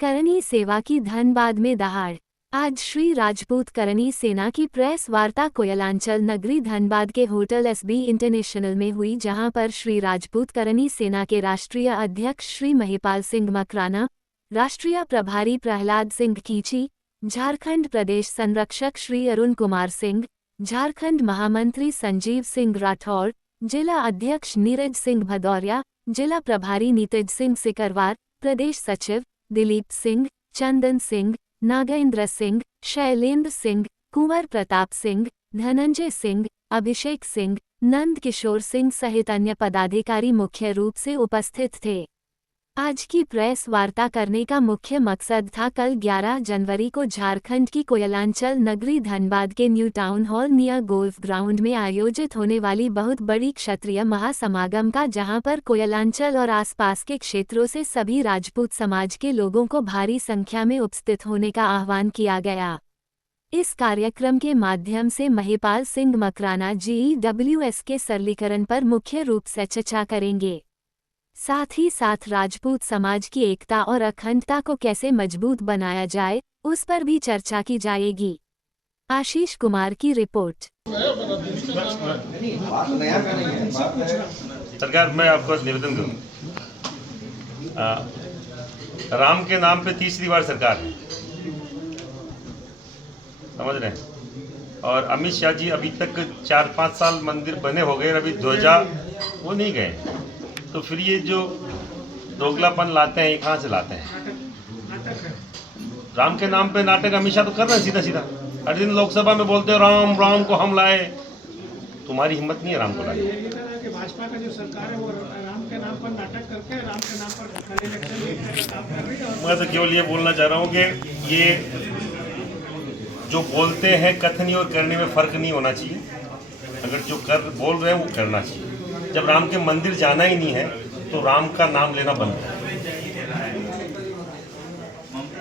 करनी सेवा की धनबाद में दहाड़। आज श्री राजपूत करनी सेना की प्रेस वार्ता कोयलांचल नगरी धनबाद के होटल एसबी इंटरनेशनल में हुई, जहां पर श्री राजपूत करनी सेना के राष्ट्रीय अध्यक्ष श्री महिपाल सिंह मकराना, राष्ट्रीय प्रभारी प्रहलाद सिंह कीची, झारखंड प्रदेश संरक्षक श्री अरुण कुमार सिंह, झारखंड महामंत्री संजीव सिंह राठौड़, जिला अध्यक्ष नीरज सिंह भदौरिया, जिला प्रभारी नीतिज सिंह सिकरवार, प्रदेश सचिव दिलीप सिंह, चंदन सिंह, नागेंद्र सिंह, शैलेंद्र सिंह, कुंवर प्रताप सिंह, धनंजय सिंह, अभिषेक सिंह, नंद किशोर सिंह सहित अन्य पदाधिकारी मुख्य रूप से उपस्थित थे। आज की प्रेस वार्ता करने का मुख्य मकसद था कल 11 जनवरी को झारखंड की कोयलांचल नगरी धनबाद के new town hall near golf ground में आयोजित होने वाली बहुत बड़ी क्षत्रिय महासमागम का, जहां पर कोयलांचल और आसपास के क्षेत्रों से सभी राजपूत समाज के लोगों को भारी संख्या में उपस्थित होने का आह्वान किया गया। इस कार्यक्रम के माध्यम से महिपाल सिंह मकराना GEWS के सरलीकरण पर मुख्य रूप से चर्चा करेंगे। साथ ही साथ राजपूत समाज की एकता और अखंडता को कैसे मजबूत बनाया जाए, उस पर भी चर्चा की जाएगी। आशीष कुमार की रिपोर्ट। सरकार, मैं आपको निवेदन करूं, राम के नाम पे तीसरी बार सरकार है, समझ रहे हैं। और अमित शाह जी अभी तक 4-5 साल मंदिर बने हो गए, अभी ध्वजा वो नहीं गए, तो फिर ये जो दोगलापन लाते हैं ये कहाँ से लाते हैं? राम के नाम पे नाटक अमित शाह तो कर रहे हैं सीधा सीधा। हर दिन लोकसभा में बोलते हो राम राम को हम लाए, तुम्हारी हिम्मत नहीं है राम को लाए। भाजपा का जो सरकार है वो राम के नाम पर नाटक करके राम के नाम पर मैं तो केवल ये बोलना चाह रहा हूँ कि ये जो बोलते हैं कथनी और करने में फर्क नहीं होना चाहिए। अगर जो बोल रहे हैं वो करना चाहिए। जब राम के मंदिर जाना ही नहीं है तो राम का नाम लेना बंद है।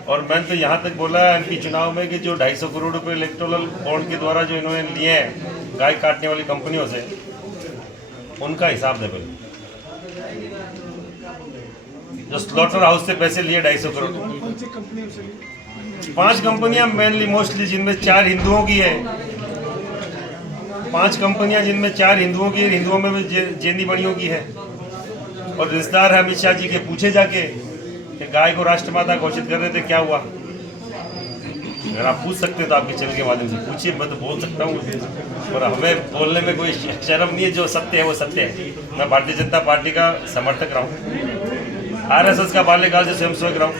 और मैंने तो यहाँ तक बोला एमपी चुनाव में कि जो 250 करोड़ रुपए इलेक्टोरल बॉन्ड के द्वारा जो इन्होंने लिए हैं गाय काटने वाली कंपनियों से, उनका हिसाब दे पहले। जो स्लॉटर हाउस से पैसे लिए 250 करोड़, 5 कंपनियां मेनली मोस्टली, जिनमें 4 हिंदुओं की है। 5 कंपनियां जिनमें 4 हिंदुओं की है, हिंदुओं में भी जैनी बड़ियों की है। और रिश्तेदार है अमित शाह जी के, पूछे जाके कि गाय को राष्ट्रमाता घोषित कर रहे थे, क्या हुआ? अगर आप पूछ सकते हैं तो आपके चैनल के माध्यम से पूछिए, मैं तो बोल सकता हूँ। और हमें बोलने में कोई शर्म नहीं है, जो सत्य है वो सत्य है। मैं भारतीय जनता पार्टी का समर्थक रहा हूँ, RSS का बाल्यकाल से स्वयंसेवक रहा हूँ,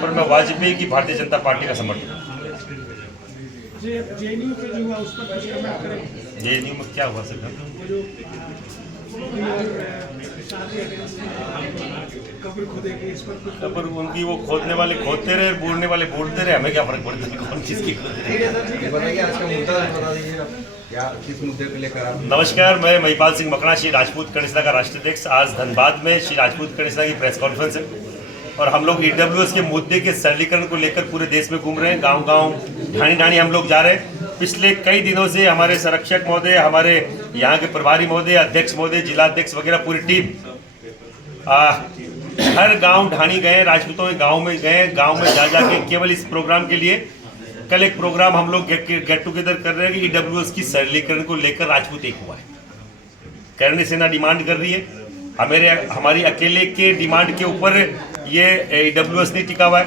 पर मैं वाजपेयी की भारतीय जनता पार्टी का समर्थक हूँ। जेएनयू में क्या हुआ सर? कब्र उनकी वो खोदने वाले खोदते रहे, बूढ़ने वाले बूढ़ते रहे, हमें क्या फर्क पड़ता है कौन चीज की? नमस्कार, मैं महिपाल सिंह मकराना, श्री राजपूत कर्ण सेना का राष्ट्रीय अध्यक्ष। आज धनबाद में श्री राजपूत कर्ण सेना की प्रेस कॉन्फ्रेंस है और हम लोग EWS के मुद्दे के सरलीकरण को लेकर पूरे देश में घूम रहे हैं। गांव-गांव, ढाणी-ढाणी हम लोग जा रहे हैं। पिछले कई दिनों से हमारे संरक्षक महोदय, हमारे यहाँ के प्रभारी महोदय, अध्यक्ष महोदय, जिलाध्यक्ष वगैरह पूरी टीम हर गांव ढाणी गए, राजपूतों के गांव में गए, गांव में जा जाके केवल इस प्रोग्राम के लिए कल एक प्रोग्राम हम लोग गेट टुगेदर कर रहे हैं कि EWS की सरलीकरण को लेकर राजपूत एक हुआ है। करनी सेना डिमांड कर रही है, हमारी अकेले के डिमांड के ऊपर ये EWS नहीं टिका हुआ है।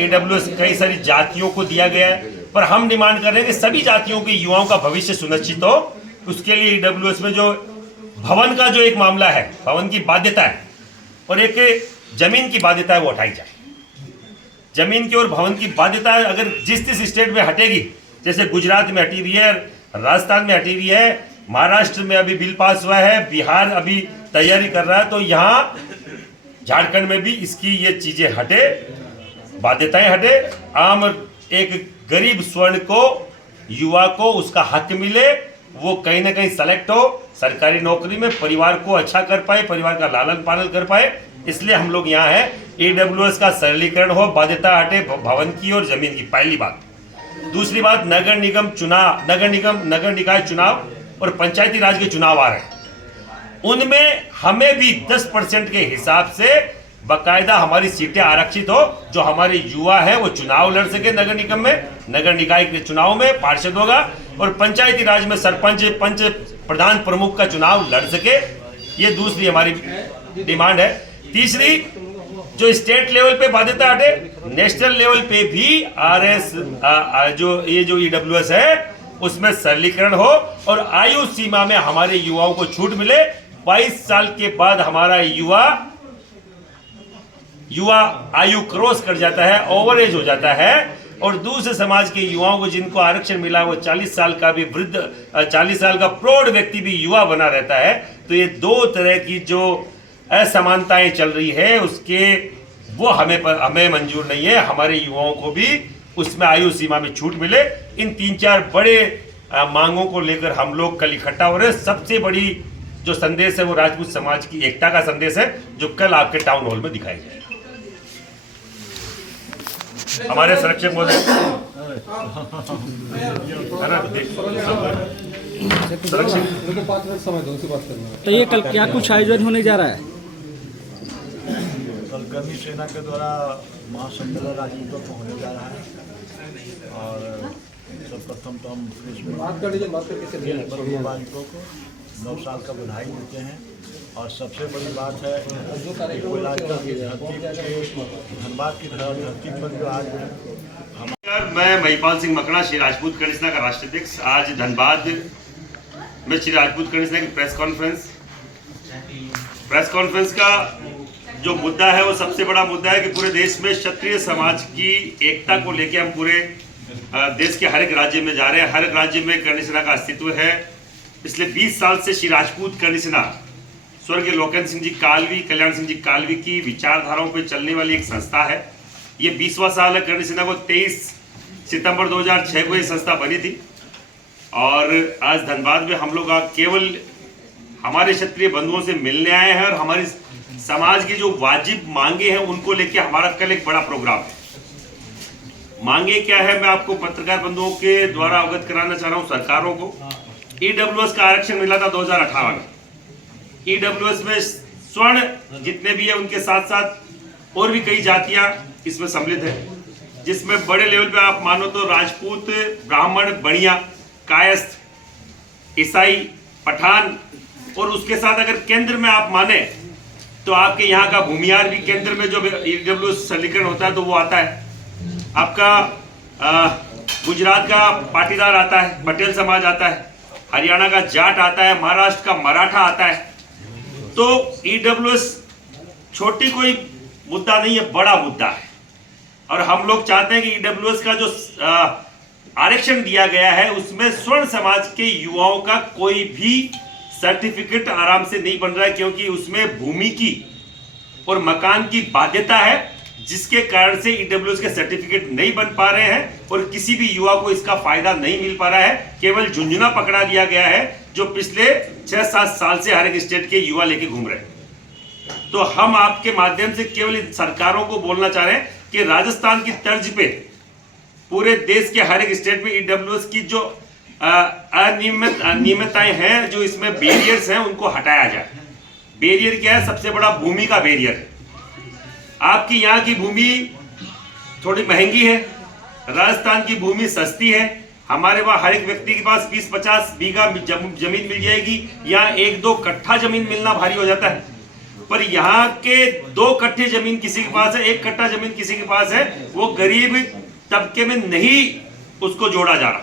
EWS कई सारी जातियों को दिया गया है, पर हम डिमांड कर रहे हैं कि सभी जातियों के युवाओं का भविष्य सुनिश्चित हो। उसके लिए EWS में जो भवन का जो एक मामला है, भवन की बाध्यता है और एक जमीन की बाध्यता है, वो हटाई जाए। जमीन की और भवन की बाध्यता अगर जिस स्टेट में हटेगी, जैसे गुजरात में हटी हुई है, राजस्थान में हटी हुई है, महाराष्ट्र में अभी बिल पास हुआ है, बिहार अभी तैयारी कर रहा है, तो यहाँ झारखंड में भी इसकी ये चीजें हटे, बाध्यताएं हटे। आम एक गरीब स्वर्ण को, युवा को उसका हक मिले, वो कहीं ना कहीं सेलेक्ट हो, सरकारी नौकरी में परिवार को अच्छा कर पाए, परिवार का लालन पालन कर पाए। इसलिए हम लोग यहाँ हैं। EWS का सरलीकरण हो, बाध्यता हटे भवन की और जमीन की, पहली बात। दूसरी बात, नगर निकाय चुनाव और पंचायती राज के चुनाव आ रहे हैं, उनमें हमें भी 10% के हिसाब से बाकायदा हमारी सीटें आरक्षित हो, जो हमारे युवा है वो चुनाव लड़ सके नगर निगम में, नगर निकाय के चुनाव में पार्षद होगा, और पंचायती राज में सरपंच पंच प्रधान प्रमुख का चुनाव लड़ सके। ये दूसरी हमारी डिमांड है। तीसरी, जो स्टेट लेवल पे बाध्यता हटे, नेशनल लेवल पे भी आरएस जो ईडब्ल्यूएस है उसमें सरलीकरण हो और आयु सीमा में हमारे युवाओं को छूट मिले। 22 साल के बाद हमारा युवा आयु क्रॉस कर जाता है, ओवर एज हो जाता है, और दूसरे समाज के युवाओं को जिनको आरक्षण मिला वो 40 साल का भी वृद्ध 40 साल का प्रौढ़ व्यक्ति भी युवा बना रहता है। तो ये दो तरह की जो असमानताएं चल रही है उसके वो हमें मंजूर नहीं है। हमारे युवाओं को भी उसमें आयु सीमा में छूट मिले। इन 3-4 बड़े मांगों को लेकर हम लोग कल इकट्ठा हो रहे हैं। सबसे बड़ी जो संदेश है वो राजपूत समाज की एकता का संदेश है, जो कल आपके टाउन हॉल में दिखाई जाएगा। हमारे संरक्षक महोदय तो ये कल क्या कुछ आयोजन होने जा रहा है? कल कर्मी सेना के द्वारा महासम्मेलन राजपूतों को होने जा रहा है। और सर्वप्रथम तो हम बालिकों को 9 साल का बधाई देते हैं। और सबसे बड़ी बात है धनबाद की धरती पर जो आज मैं महिपाल सिंह मकड़ा, श्री राजपूत कर्ण सेना का राष्ट्राध्यक्ष, आज धनबाद में श्री राजपूत कर्ण सेना की प्रेस कॉन्फ्रेंस का जो मुद्दा है वो सबसे बड़ा मुद्दा है कि पूरे देश में क्षत्रिय समाज की एकता को लेकर हम पूरे देश के हर एक राज्य में जा रहे हैं। हर एक राज्य में कर्ण सेना का अस्तित्व है। पिछले 20 साल से श्री राजपूत कर्ण सेना स्वर्गीय लोकेन्द्र सिंह जी कालवी, कल्याण सिंह जी कालवी की विचारधाराओं पर चलने वाली एक संस्था है। ये 20वां साल है। कर्ण सेना को 23 सितंबर 2006 को ये संस्था बनी थी। और आज धनबाद में हम लोग केवल हमारे क्षत्रिय बंधुओं से मिलने आए हैं और हमारी समाज की जो वाजिब मांगे हैं उनको लेके हमारा कल एक बड़ा प्रोग्राम है। मांगे क्या है, मैं आपको पत्रकार बंधुओं के द्वारा अवगत कराना चाह रहा हूं। सरकारों को ईडब्ल्यूएस का आरक्षण मिला था 2018 में। ईडब्ल्यूएस में स्वर्ण जितने भी है उनके साथ साथ और भी कई जातियां इसमें सम्मिलित है, जिसमें बड़े लेवल पे आप मानो तो राजपूत, ब्राह्मण, बनिया, कायस्थ, ईसाई, पठान, और उसके साथ अगर केंद्र में आप माने तो आपके यहाँ का भूमियार भी केंद्र में जो ईडब्ल्यूएस सरलीकरण होता है तो वो आता है। आपका गुजरात का पाटीदार आता है, पटेल समाज आता है, हरियाणा का जाट आता है, महाराष्ट्र का मराठा आता है। तो ईडब्ल्यूएस छोटी कोई मुद्दा नहीं है, बड़ा मुद्दा है। और हम लोग चाहते हैं कि ईडब्ल्यूएस का जो आरक्षण दिया गया है उसमें स्वर्ण समाज के युवाओं का कोई भी सर्टिफिकेट आराम से नहीं बन रहा है, क्योंकि उसमें भूमि की और मकान की बाध्यता है, जिसके कारण से ईडब्ल्यूएस के सर्टिफिकेट नहीं बन पा रहे हैं और किसी भी युवा को इसका फायदा नहीं मिल पा रहा है। केवल झुंझुना पकड़ा दिया गया है जो पिछले 6-7 साल से हर एक स्टेट के युवा लेके घूम रहे हैं। तो हम आपके माध्यम से केवल इन सरकारों को बोलना चाह रहे हैं कि राजस्थान की तर्ज पे पूरे देश के हर एक स्टेट में ईडब्ल्यूएस की जो अनियमितताएं हैं, जो इसमें बैरियर्स हैं, उनको हटाया जाए। बैरियर क्या है? सबसे बड़ा भूमि का बैरियर है। आपकी यहाँ की भूमि थोड़ी महंगी है, राजस्थान की भूमि सस्ती है। हमारे वहाँ हर एक व्यक्ति के पास 20-50 बीघा जमीन मिल जाएगी। यहाँ 1-2 कट्ठा जमीन मिलना भारी हो जाता है, पर यहाँ के 2 कट्ठे जमीन किसी के पास है, 1 कट्ठा जमीन किसी के पास है, वो गरीब तबके में नहीं उसको जोड़ा जा रहा।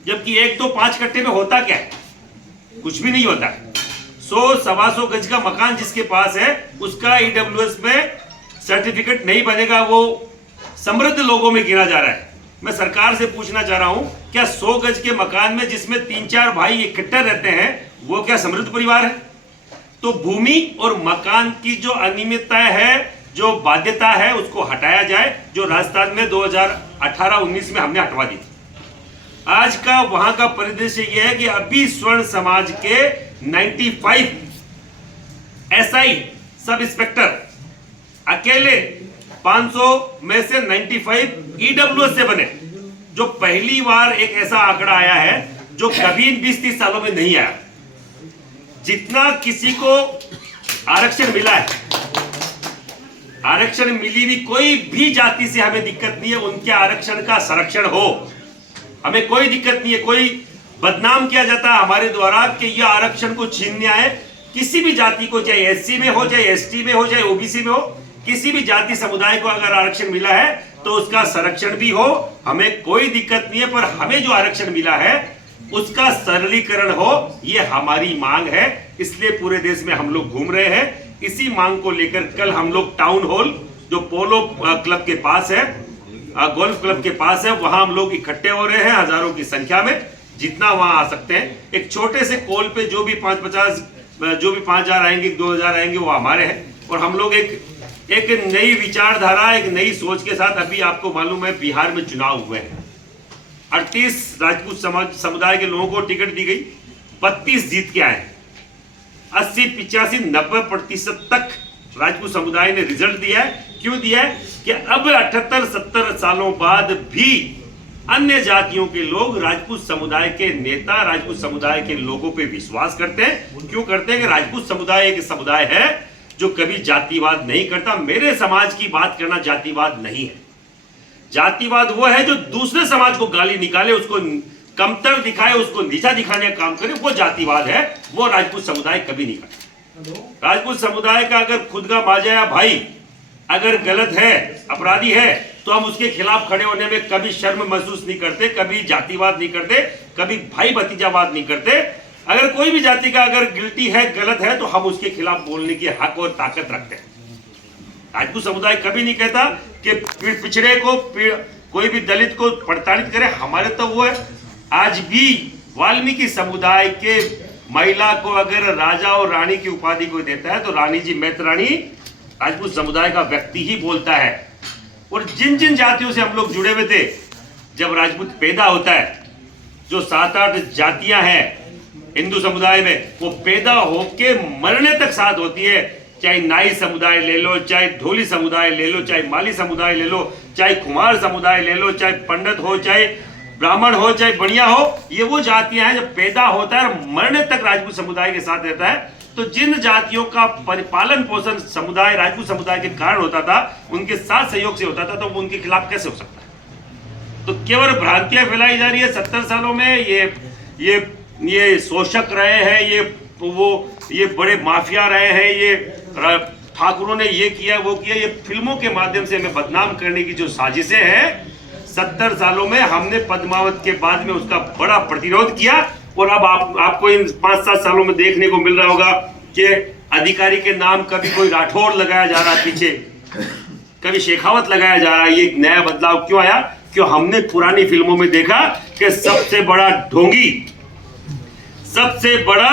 जबकि 1-2-5 कट्ठे में होता क्या है? कुछ भी नहीं होता है। 100-125 गज का मकान जिसके पास है उसका ईडब्ल्यूएस में सर्टिफिकेट नहीं बनेगा, वो समृद्ध लोगों में गिना जा रहा है। मैं सरकार से पूछना चाह रहा हूं, क्या 100 गज के मकान में जिसमें 3-4 भाई इकट्ठे रहते हैं वो क्या समृद्ध परिवार है? तो भूमि और मकान की जो अनियमितता है, जो बाध्यता है, उसको हटाया जाए, जो राजस्थान में 2018-19 में हमने हटवा दी थी। आज का वहां का परिदृश्य यह है कि अभी स्वर्ण समाज के 95 एसआई सब इंस्पेक्टर अकेले 500 में से 95 ईडब्ल्यूएस से बने, जो पहली बार एक ऐसा आंकड़ा आया है जो कभी इन 20-30 सालों में नहीं आया। जितना किसी को आरक्षण मिला है आरक्षण मिली भी कोई भी जाति से हमें दिक्कत नहीं है, उनके आरक्षण का संरक्षण हो, हमें कोई दिक्कत नहीं है। कोई बदनाम किया जाता है हमारे द्वारा कि यह आरक्षण को छीनने आए, किसी भी जाति को, चाहे एससी में हो, चाहे एसटी में हो, चाहे ओबीसी में हो, किसी भी जाति समुदाय को अगर आरक्षण मिला है तो उसका संरक्षण भी हो, हमें कोई दिक्कत नहीं है। पर हमें जो आरक्षण मिला है उसका सरलीकरण हो, ये हमारी मांग है। इसलिए पूरे देश में हम लोग घूम रहे हैं। इसी मांग को लेकर कल हम लोग टाउन हॉल जो पोलो क्लब के पास है, गोल्फ क्लब के पास है, वहां हम लोग इकट्ठे हो रहे हैं हजारों की संख्या में, जितना वहां आ सकते हैं। एक छोटे से कॉल पे जो भी 5,000 आएंगे, 2,000 आएंगे, वो हमारे हैं। और हम लोग एक नई विचारधारा, एक नई सोच के साथ, अभी आपको मालूम है बिहार में चुनाव हुए हैं, 38 राजपूत समुदाय के लोगों को टिकट दी गई, 32 जीत के आए, 80, 85, 90% तक राजपूत समुदाय ने रिजल्ट दिया है। क्यों दिया है कि अब 78-70 सालों बाद भी अन्य जातियों के लोग राजपूत समुदाय के नेता, राजपूत समुदाय के लोगों पे विश्वास करते हैं। क्यों करते हैं कि राजपूत समुदाय एक समुदाय है जो कभी जातिवाद नहीं करता। मेरे समाज की बात करना जातिवाद नहीं है। जातिवाद वो है जो दूसरे समाज को गाली निकाले, उसको कमतर दिखाए, उसको नीचा दिखाने का काम करे, वो जातिवाद है। वो राजपूत समुदाय कभी नहीं करता। राजपूत समुदाय का अगर खुद का माजाया भाई अगर गलत है, अपराधी है, तो हम उसके खिलाफ खड़े होने में कभी शर्म महसूस नहीं करते, कभी जातिवाद नहीं करते, कभी भाई भतीजावाद नहीं करते। अगर कोई भी जाति का अगर गिल्टी है, गलत है, तो हम उसके खिलाफ बोलने की हक और ताकत रखते हैं। राजपूत समुदाय कभी नहीं कहता कि पिछड़े को, कोई भी दलित को प्रताड़ित करे। हमारे तो वो है, आज भी वाल्मीकि समुदाय के महिला को अगर राजा और रानी की उपाधि को देता है तो रानी जी मैतरानी राजपूत समुदाय का व्यक्ति ही बोलता है। और जिन जिन जातियों से हम लोग जुड़े हुए थे, जब राजपूत पैदा होता है, जो 7-8 जातियां हैं हिंदू समुदाय में, वो पैदा होके मरने तक साथ होती है। चाहे नाई समुदाय ले लो, चाहे ढोली समुदाय ले लो, चाहे माली समुदाय ले लो, चाहे कुमार समुदाय ले लो, चाहे पंडित हो, चाहे ब्राह्मण हो, चाहे बढ़िया हो, ये वो जातियां हैं जब पैदा होता है और मरने तक राजपूत समुदाय के साथ रहता है। तो जिन जातियों का पालन पोषण समुदाय, राजपूत समुदाय के कारण होता था, उनके साथ सहयोग से होता था, तो वो उनके खिलाफ कैसे हो सकता है? तो केवल भ्रांतियां फैलाई जा रही है। 70 सालों में ये शोषक रहे हैं, ये बड़े माफिया रहे हैं, ये ठाकुरों ने ये किया वो किया, ये फिल्मों के माध्यम से हमें बदनाम करने की जो साजिशें हैं, 70 सालों में हमने पद्मावत के बाद में उसका बड़ा प्रतिरोध किया। और अब आपको इन 5-7 सालों में देखने को मिल रहा होगा कि अधिकारी के नाम कभी कोई राठौर लगाया जा रहा है, पीछे कभी शेखावत लगाया जा रहा है। ये नया बदलाव क्यों आया? क्यों हमने पुरानी फिल्मों में देखा कि सबसे बड़ा ढोंगी, सबसे बड़ा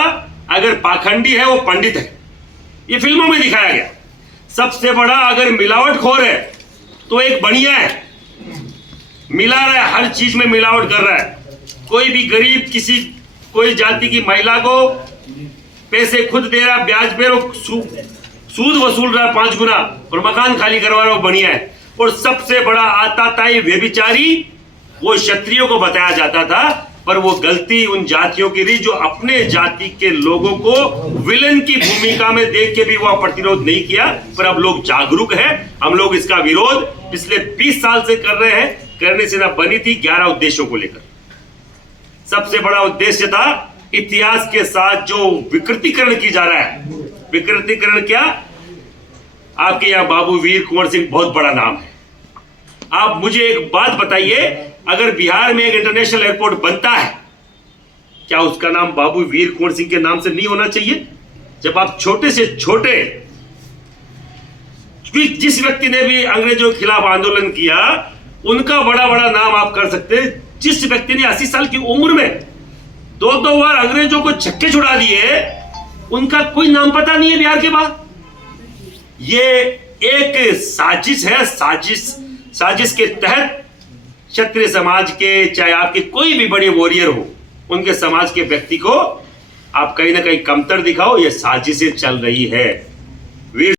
अगर पाखंडी है वो पंडित है, ये फिल्मों में दिखाया गया। सबसे बड़ा अगर मिलावटखोर है तो एक बढ़िया है, मिला रहा है, हर चीज में मिलावट कर रहा है। कोई भी गरीब कोई जाति की महिला को पैसे खुद दे रहा, ब्याज पे सूद वसूल रहा 5 गुना, और मकान खाली करवा रहा, बढ़िया है। और सबसे बड़ा आताताई व्यभिचारी वो क्षत्रियों को बताया जाता था, पर वो गलती उन जातियों की रही जो अपने जाति के लोगों को विलन की भूमिका में देख के भी वह प्रतिरोध नहीं किया। पर अब लोग जागरूक हैं, हम लोग इसका विरोध पिछले 20 साल से कर रहे हैं। करने से ना बनी थी 11 उद्देश्यों को लेकर। सबसे बड़ा उद्देश्य था इतिहास के साथ जो विकृतीकरण की जा रहा है। विकृतीकरण क्या? आपके यहाँ बाबू वीर कुंवर सिंह बहुत बड़ा नाम है। आप मुझे एक बात बताइए, अगर बिहार में एक इंटरनेशनल एयरपोर्ट बनता है, क्या उसका नाम बाबू वीर कुंवर सिंह के नाम से नहीं होना चाहिए? जब आप छोटे से छोटे, जिस व्यक्ति ने भी अंग्रेजों के खिलाफ आंदोलन किया, उनका बड़ा बड़ा नाम आप कर सकते हैं। जिस व्यक्ति ने 80 साल की उम्र में 2-2 बार अंग्रेजों को छक्के छुड़ा दिए, उनका कोई नाम पता नहीं है बिहार के बाद। ये एक साजिश है। साजिश के तहत क्षत्रिय समाज के, चाहे आपके कोई भी बड़े वॉरियर हो, उनके समाज के व्यक्ति को आप कहीं ना कहीं कमतर दिखाओ, ये साजिशें चल रही है। वीर